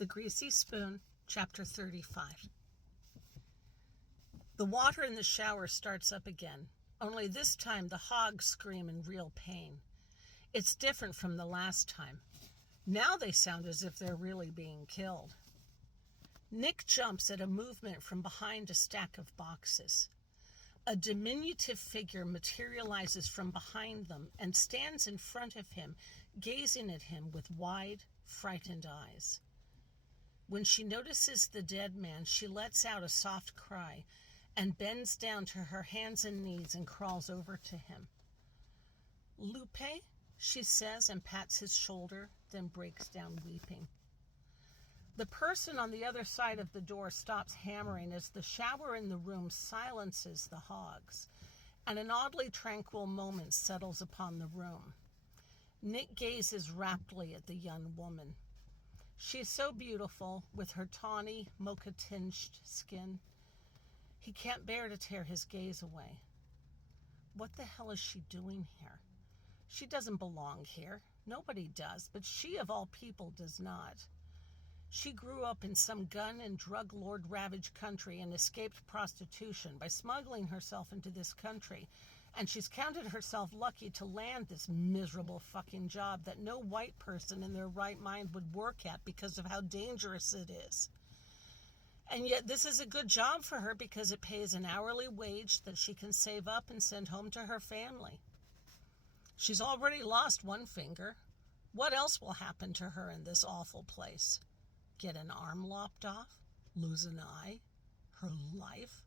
The Greasy Spoon, Chapter 35. The water in the shower starts up again, only this time the hogs scream in real pain. It's different from the last time. Now they sound as if they're really being killed. Nick jumps at a movement from behind a stack of boxes. A diminutive figure materializes from behind them and stands in front of him, gazing at him with wide, frightened eyes. When she notices the dead man, she lets out a soft cry and bends down to her hands and knees and crawls over to him. "Lupe," she says and pats his shoulder, then breaks down weeping. The person on the other side of the door stops hammering as the shower in the room silences the hogs, and an oddly tranquil moment settles upon the room. Nick gazes raptly at the young woman. She is so beautiful, with her tawny, mocha-tinged skin. He can't bear to tear his gaze away. What the hell is she doing here? She doesn't belong here. Nobody does, but she of all people does not. She grew up in some gun and drug lord-ravaged country and escaped prostitution by smuggling herself into this country, and she's counted herself lucky to land this miserable fucking job that no white person in their right mind would work at because of how dangerous it is. And yet this is a good job for her because it pays an hourly wage that she can save up and send home to her family. She's already lost one finger. What else will happen to her in this awful place? Get an arm lopped off? Lose an eye? Her life?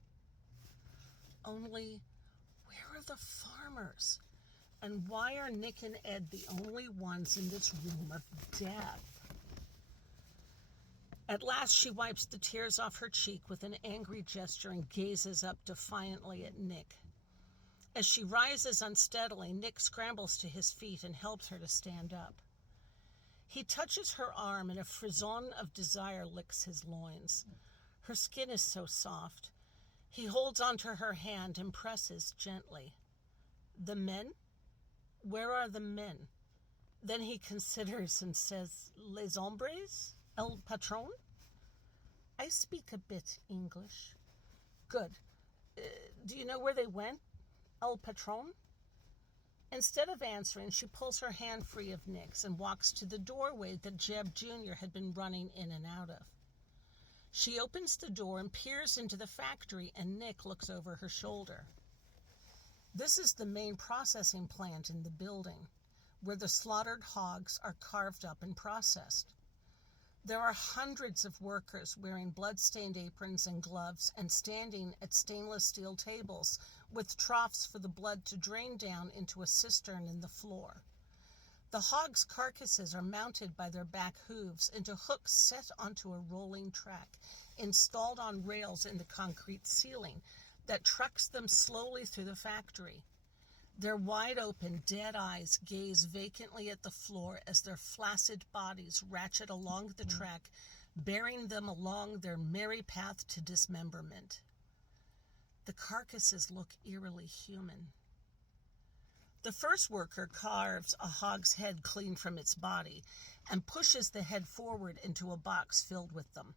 Only, where are the farmers? And why are Nick and Ed the only ones in this room of death? At last she wipes the tears off her cheek with an angry gesture and gazes up defiantly at Nick. As she rises unsteadily, Nick scrambles to his feet and helps her to stand up. He touches her arm and a frisson of desire licks his loins. Her skin is so soft. He holds onto her hand and presses gently. The men? Where are the men? Then he considers and says, Les hombres? El patron? I speak a bit English. Good. Do you know where they went? El patron? Instead of answering, she pulls her hand free of Nick's and walks to the doorway that Jeb Jr. had been running in and out of. She opens the door and peers into the factory, and Nick looks over her shoulder. This is the main processing plant in the building, where the slaughtered hogs are carved up and processed. There are hundreds of workers wearing blood-stained aprons and gloves and standing at stainless steel tables with troughs for the blood to drain down into a cistern in the floor. The hogs' carcasses are mounted by their back hooves into hooks set onto a rolling track, installed on rails in the concrete ceiling that trucks them slowly through the factory. Their wide-open, dead eyes gaze vacantly at the floor as their flaccid bodies ratchet along the track, bearing them along their merry path to dismemberment. The carcasses look eerily human. The first worker carves a hog's head clean from its body and pushes the head forward into a box filled with them.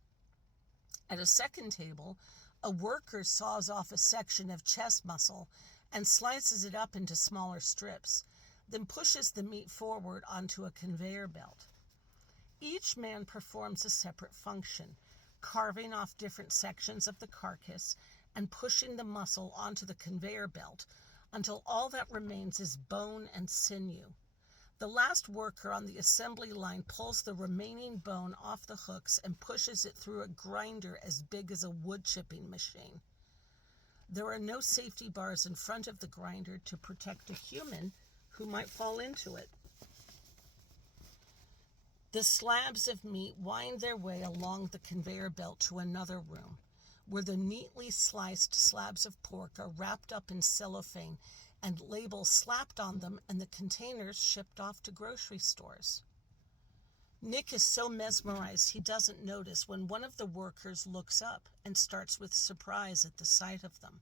At a second table, a worker saws off a section of chest muscle and slices it up into smaller strips, then pushes the meat forward onto a conveyor belt. Each man performs a separate function, carving off different sections of the carcass and pushing the muscle onto the conveyor belt until all that remains is bone and sinew. The last worker on the assembly line pulls the remaining bone off the hooks and pushes it through a grinder as big as a wood chipping machine. There are no safety bars in front of the grinder to protect a human who might fall into it. The slabs of meat wind their way along the conveyor belt to another room, where the neatly sliced slabs of pork are wrapped up in cellophane and labels slapped on them and the containers shipped off to grocery stores. Nick is so mesmerized he doesn't notice when one of the workers looks up and starts with surprise at the sight of them.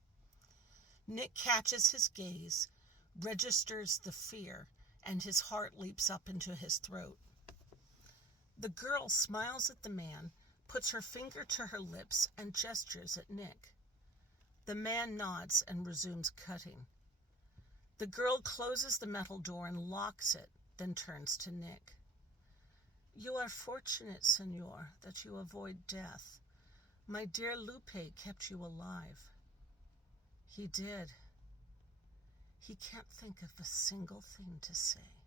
Nick catches his gaze, registers the fear, and his heart leaps up into his throat. The girl smiles at the man, puts her finger to her lips, and gestures at Nick. The man nods and resumes cutting. The girl closes the metal door and locks it, then turns to Nick. "You are fortunate, senor, that you avoid death. My dear Lupe kept you alive." "He did." He can't think of a single thing to say.